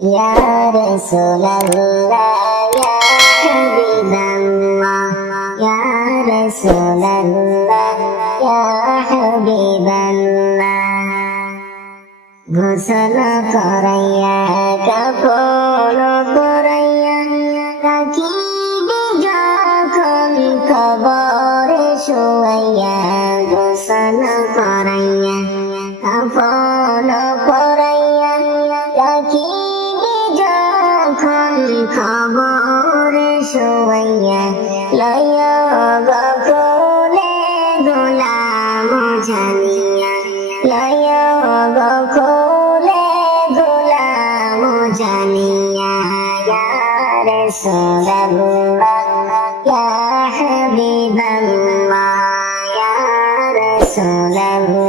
يا رسول الله يا حبيب الله يا رسول الله يا حبيب الله গোসল করাইয়া কাপড় পরাইয়া রাখিবি যখন কবরে শুয়াইয়া গোসল করাইয়া কাপড় যখন কবরে শুয়াইয়া লয় গকলে গোলাম জানিয়া লয় গকলে গোলাম জানিয়া ইয়া রাসূলুল্লাহ ইয়া হাবিবাল্লাহ ইয়া রাসূলুল্লাহ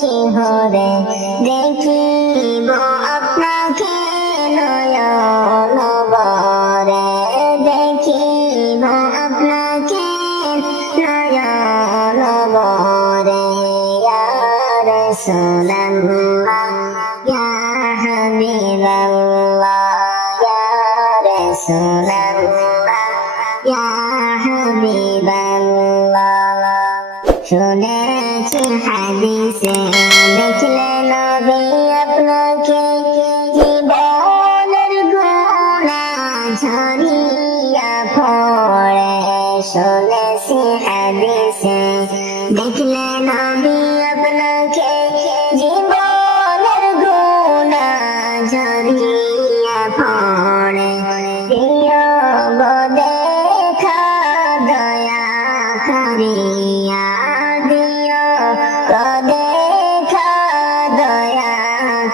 শিহরে দেখিব আপনাকে নয়ন বরে। দেখিব আপনাকে নয়ন বরে। ইয়া রাসূলুল্লাহ। শুনেছি হাদিসে, দেখলে নবী আপনাকে জীবনের গুণা ঝরিয়া পড়ে। শুনেছি হাদিসে, দেখলে নবী আপনাকে জীবনের গুণা ঝরিয়া পড়ে। প্রিয় দেখা দয়া করিয়া